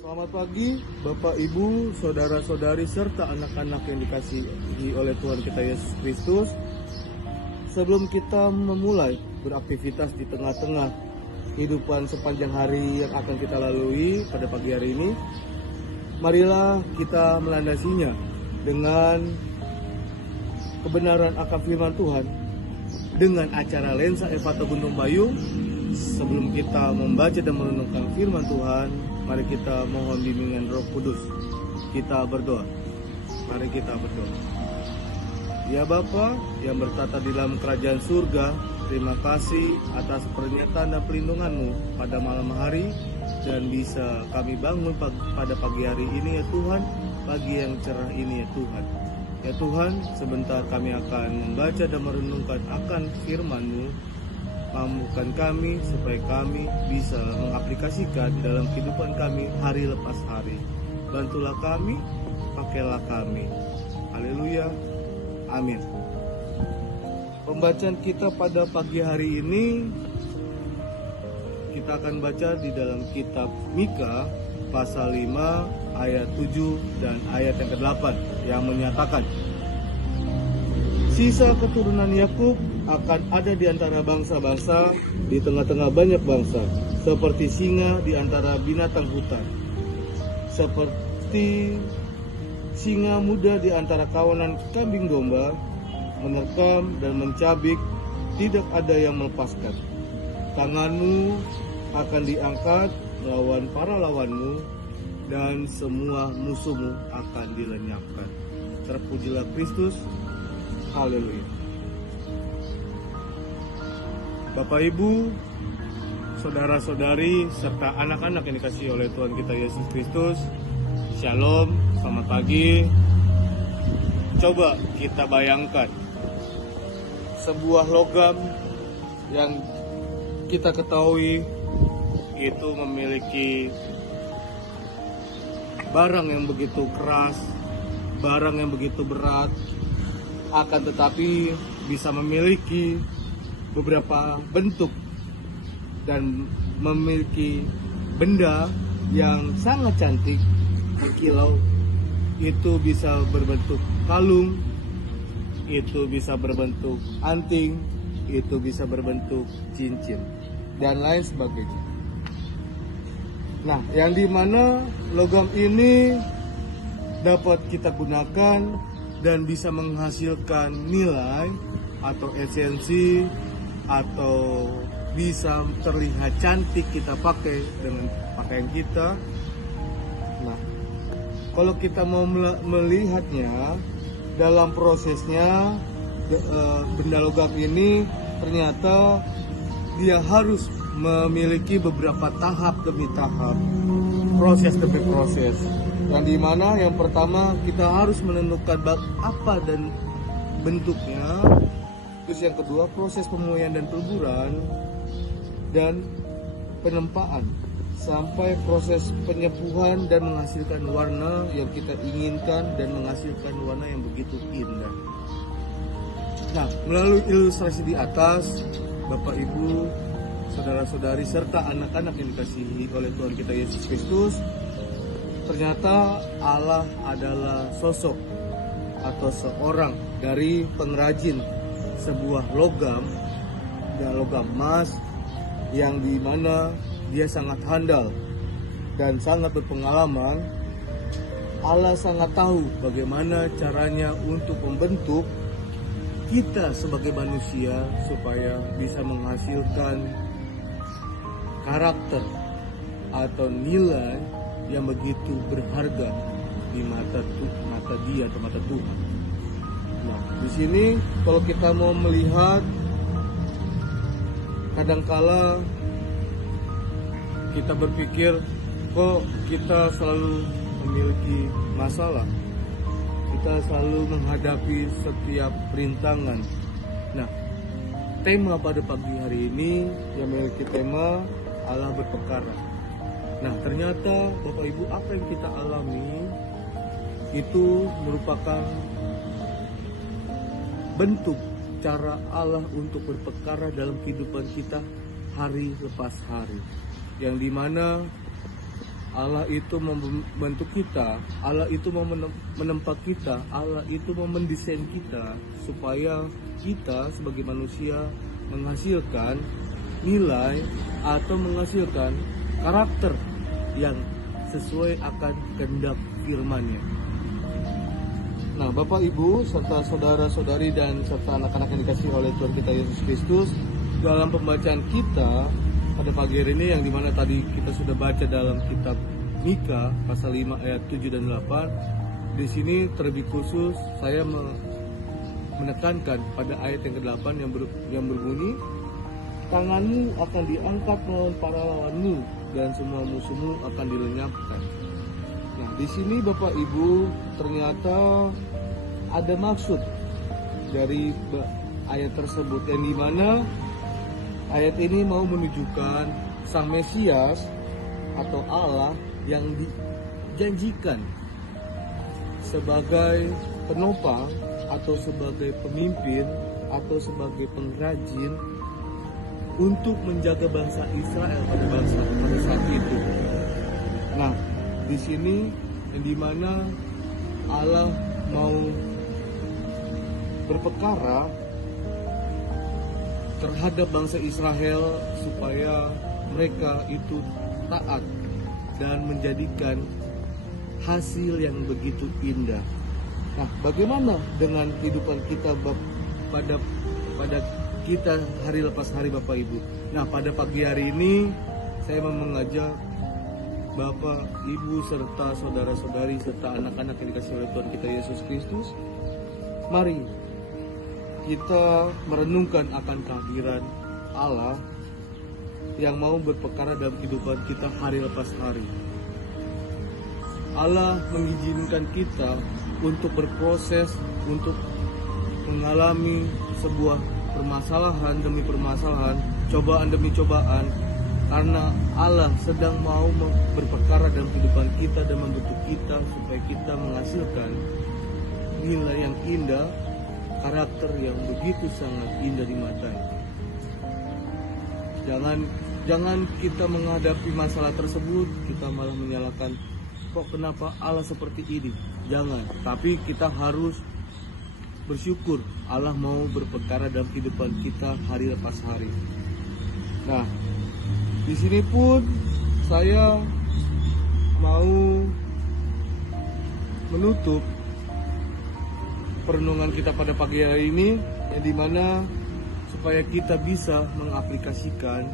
Selamat pagi Bapak, Ibu, Saudara-saudari, serta anak-anak yang dikasihi oleh Tuhan kita Yesus Kristus. Sebelum kita memulai beraktivitas di tengah-tengah kehidupan sepanjang hari yang akan kita lalui pada pagi hari ini, marilah kita melandasinya dengan kebenaran akan firman Tuhan dengan acara Lensa Evata Gunung Bayu. Sebelum kita membaca dan merenungkan firman Tuhan, mari kita mohon bimbingan Roh Kudus. Kita berdoa. Mari kita berdoa. Ya Bapa yang bertata di dalam kerajaan surga, terima kasih atas pernyataan dan pelindungan-Mu pada malam hari, dan bisa kami bangun pada pagi hari ini ya Tuhan, pagi yang cerah ini ya Tuhan. Ya Tuhan, sebentar kami akan membaca dan merenungkan akan firman-Mu. Mampukan kami supaya kami bisa mengaplikasikan dalam kehidupan kami hari lepas hari. Bantulah kami, pakailah kami. Haleluya, amin. Pembacaan kita pada pagi hari ini, kita akan baca di dalam kitab Mika pasal 5 ayat 7 dan ayat yang ke-8 yang menyatakan, sisa keturunan Yakub akan ada di antara bangsa-bangsa, di tengah-tengah banyak bangsa, seperti singa di antara binatang hutan, seperti singa muda di antara kawanan kambing domba, menerkam dan mencabik, tidak ada yang melepaskan. Tanganmu akan diangkat melawan para lawanmu, dan semua musuhmu akan dilenyapkan. Terpujilah Kristus. Haleluya. Bapak, Ibu, Saudara-saudari, serta anak-anak yang dikasihi oleh Tuhan kita Yesus Kristus, Shalom, selamat pagi. Coba kita bayangkan sebuah logam yang kita ketahui itu memiliki barang yang begitu keras, barang yang begitu berat, akan tetapi bisa memiliki beberapa bentuk dan memiliki benda yang sangat cantik, kilau. Itu bisa berbentuk kalung, itu bisa berbentuk anting, itu bisa berbentuk cincin, dan lain sebagainya. Nah, yang dimana logam ini dapat kita gunakan dan bisa menghasilkan nilai atau esensi, atau bisa terlihat cantik kita pakai dengan pakaian kita. Nah, kalau kita mau melihatnya dalam prosesnya, benda logam ini ternyata dia harus memiliki beberapa tahap demi tahap, proses demi proses. Yang dimana yang pertama kita harus menentukan apa dan bentuknya. Terus yang kedua, proses pemurnian dan peleburan dan penempaan sampai proses penyepuhan dan menghasilkan warna yang kita inginkan dan menghasilkan warna yang begitu indah. Nah, melalui ilustrasi di atas, Bapak, Ibu, Saudara-saudari, serta anak-anak yang dikasihi oleh Tuhan kita Yesus Kristus, ternyata Allah adalah sosok atau seorang dari pengrajin sebuah logam, dan logam emas, yang dimana dia sangat handal dan sangat berpengalaman. Allah sangat tahu bagaimana caranya untuk membentuk kita sebagai manusia supaya bisa menghasilkan karakter atau nilai yang begitu berharga di mata dia atau mata Tuhan. Nah, di sini kalau kita mau melihat, kadangkala kita berpikir, kok kita selalu memiliki masalah, kita selalu menghadapi setiap rintangan. Nah, tema pada pagi hari ini yang memiliki tema Allah berperkara. Nah, ternyata Bapak Ibu, apa yang kita alami itu merupakan bentuk cara Allah untuk berperkara dalam kehidupan kita hari lepas hari, yang dimana Allah itu membentuk kita, Allah itu menempa kita, Allah itu mendesain kita supaya kita sebagai manusia menghasilkan nilai atau menghasilkan karakter yang sesuai akan kehendak firman-Nya. Nah, Bapak, Ibu, serta saudara-saudari dan serta anak-anak yang dikasihi oleh Tuhan kita Yesus Kristus, dalam pembacaan kita pada pagi hari ini yang dimana tadi kita sudah baca dalam kitab Mika pasal 5 ayat 7 dan 8, di sini terlebih khusus saya menekankan pada ayat yang ke-8 yang berbunyi, tanganmu akan diangkat melawan para lawanmu dan semua musuhmu akan dilenyapkan. Nah, di sini Bapak Ibu ternyata ada maksud dari ayat tersebut, yang dimana ayat ini mau menunjukkan Sang Mesias atau Allah yang dijanjikan sebagai penopang atau sebagai pemimpin atau sebagai pengrajin untuk menjaga bangsa Israel pada saat itu. Nah, di sini yang dimana Allah mau berperkara terhadap bangsa Israel supaya mereka itu taat dan menjadikan hasil yang begitu indah. Nah, bagaimana dengan kehidupan kita pada kita hari lepas hari, Bapak Ibu? Nah, pada pagi hari ini saya mau mengajak Bapak, Ibu, serta saudara-saudari, serta anak-anak yang dikasihi oleh Tuhan kita Yesus Kristus, mari kita merenungkan akan kehadiran Allah yang mau berperkara dalam kehidupan kita hari lepas hari. Allah mengizinkan kita untuk berproses, untuk mengalami sebuah permasalahan demi permasalahan, cobaan demi cobaan, karena Allah sedang mau berperkara dalam kehidupan kita dan membentuk kita supaya kita menghasilkan nilai yang indah, karakter yang begitu sangat indah di matanya. Jangan kita menghadapi masalah tersebut kita malah menyalahkan, kok kenapa Allah seperti ini? Jangan, tapi kita harus bersyukur Allah mau berperkara dalam kehidupan kita hari lepas hari. Nah, di sini pun saya mau menutup perenungan kita pada pagi hari ini, yang dimana supaya kita bisa mengaplikasikan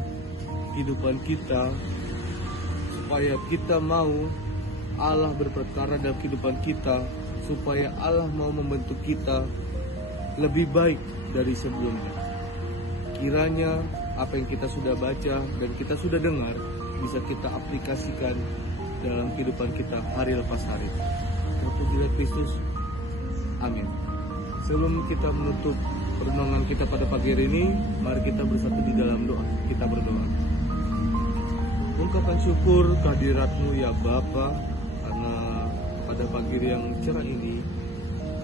kehidupan kita, supaya kita mau Allah berperkara dalam kehidupan kita, supaya Allah mau membentuk kita lebih baik dari sebelumnya. Kiranya apa yang kita sudah baca dan kita sudah dengar bisa kita aplikasikan dalam kehidupan kita hari lepas hari. Terpujilah Kristus. Amin. Sebelum kita menutup perenungan kita pada pagi hari ini, mari kita bersatu di dalam doa. Kita berdoa. Ungkapan syukur kehadirat-Mu ya Bapa, karena pada pagi yang cerah ini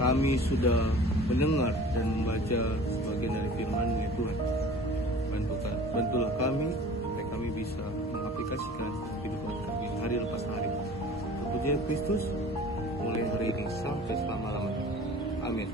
kami sudah mendengar dan membaca sebagian dari firman-Mu ya Tuhan. Bantulah kami supaya kami bisa mengaplikasikan kehidupan kami hari lepas hari. Terpuji Kristus mulai hari ini sampai selama-lamanya. Amin.